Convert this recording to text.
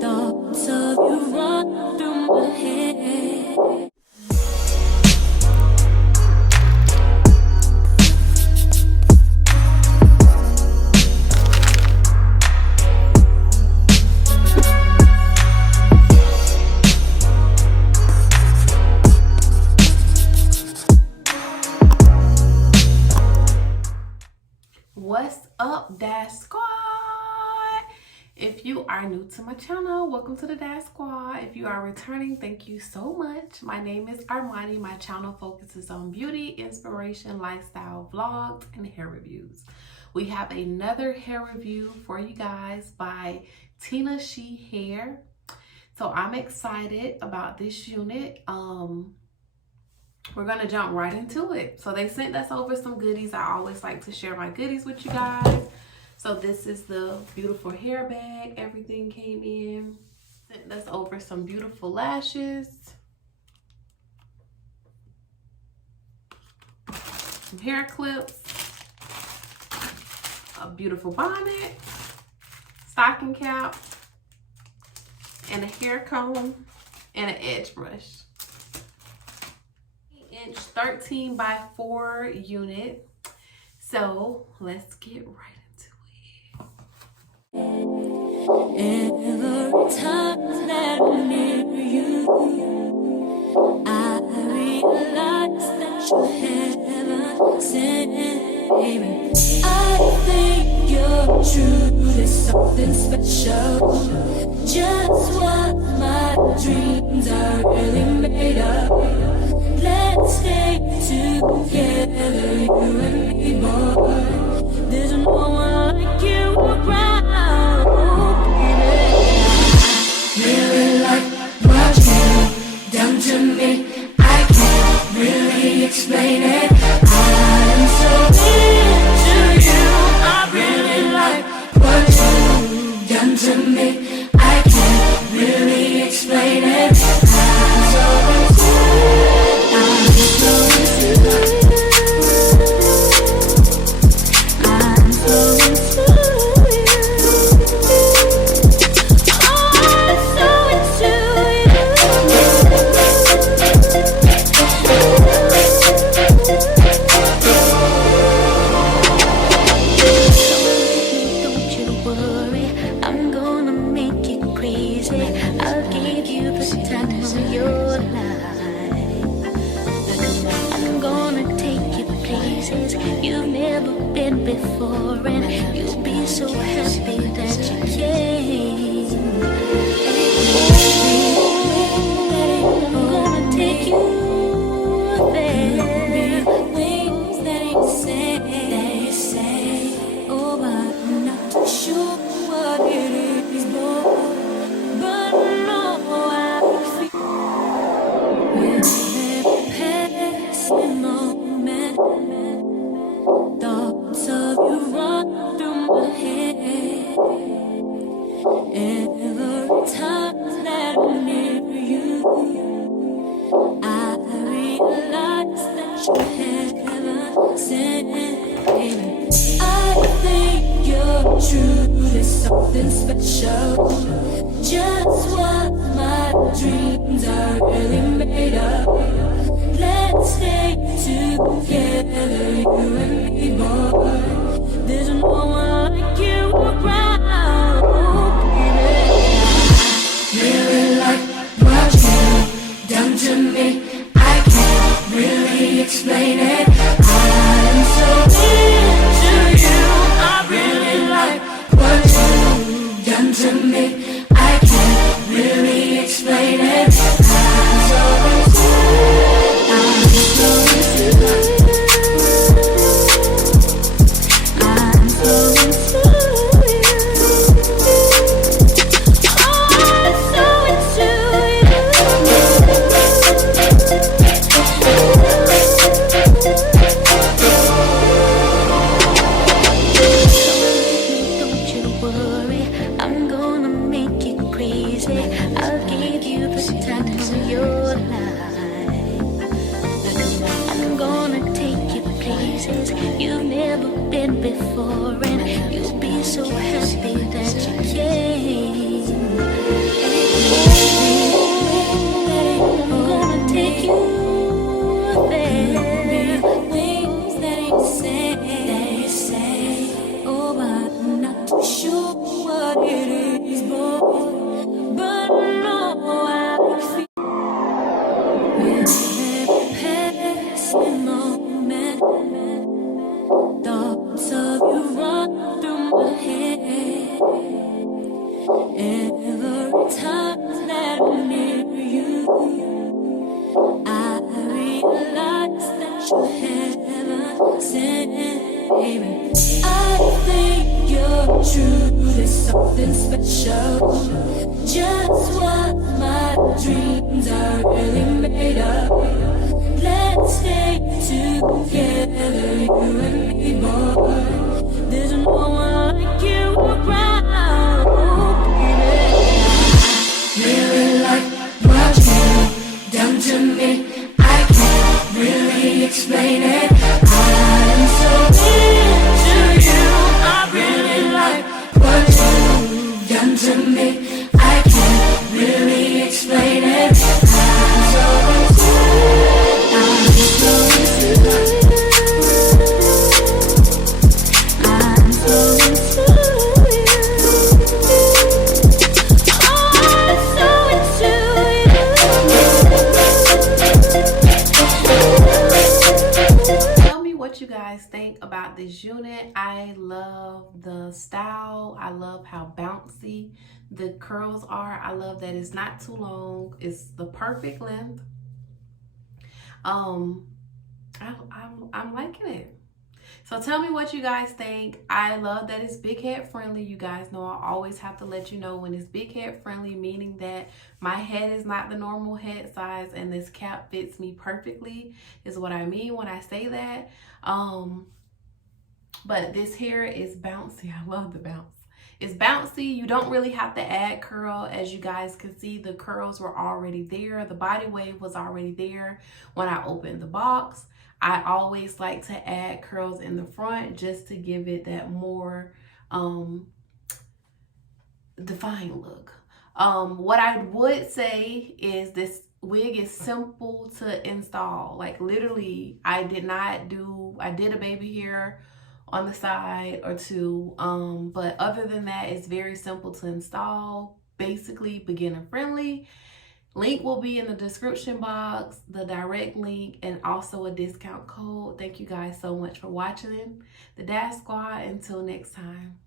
Thoughts of you run through my head. What's up, Dash Squad? If you are new to my channel, welcome to the Dash Squad. If you are returning, thank you so much. My name is Armani. My channel focuses on beauty, inspiration, lifestyle, vlogs, and hair reviews. We have another hair review for you guys by Tinashe Hair. So I'm excited about this unit. We're gonna jump right into it. So they sent us over some goodies. I always like to share my goodies with you guys. So this is the beautiful hair bag. Everything came in. Sent us over some beautiful lashes, some hair clips, a beautiful bonnet, stocking cap, and a hair comb and an edge brush. 13 by 4 unit. So let's get right into it. Every time that I'm near you, I realize that you're heaven sent, baby. I think you're truly something special, just what my dreams are really made of. Let's stay together, you and me, boy. There's no one like you around, baby. I really like what you've done to me. I can't really explain it. I'm so into you. I really like what you've done to me. I can't really explain it. I'm so into you. You've never been before, and you'll be so happy that you came. I'm gonna take you there. Things that you say, oh, but I'm not too sure what it is, boy. But no, I feel with every passing moment. Thoughts of you run through my head. Every time that I'm near you, I realize that you're heaven sent, baby. I think you're truly something special, just what my dreams are really made of. Let's stay together, you and me, boy. There's no one like you around, baby. I really like what you've done to me. I can't really explain it. I'm so into you. I really like what you've done to me. I can't really explain it. I'm so into you. I'm so into you. never been before, and you'll be so happy that you came. I'm gonna take you there. Things that you say, oh, but I'm not sure what it is, boy. But I know I feel with every passing moment. Thoughts of you run through my head. Every time that I'm near you, I realize that you're heaven sent, baby. I think your truth is something special. Just what my dreams are really made of. Let's stay together, you and me, boy. There's no one like you around, baby. Really like what you've done to me. I can't really explain it. I'm so into you. I really like what you've done to me. I can't really explain it. I'm so into it. I'm so into it. I'm so into it. I'm so into you. Tell me what you guys think about this unit. I love the style. I love how bouncy the curls are. I love that it's not too long. It's the perfect length. I'm liking it. So tell me what you guys think. I love that it's big head friendly. You guys know I always have to let you know when it's big head friendly, meaning that my head is not the normal head size and this cap fits me perfectly is what I mean when I say that. But this hair is bouncy. I love the bounce. It's bouncy. You don't really have to add curl. As you guys can see, the curls were already there. The body wave was already there when I opened the box. I always like to add curls in the front just to give it that more defined look. What I would say is this wig is simple to install. Like literally, I did a baby hair on the side or two, but other than that, it's very simple to install. Basically beginner friendly. Link will be in the description box, the direct link, and also a discount code. Thank you guys so much for watching the Dash Squad. Until next time.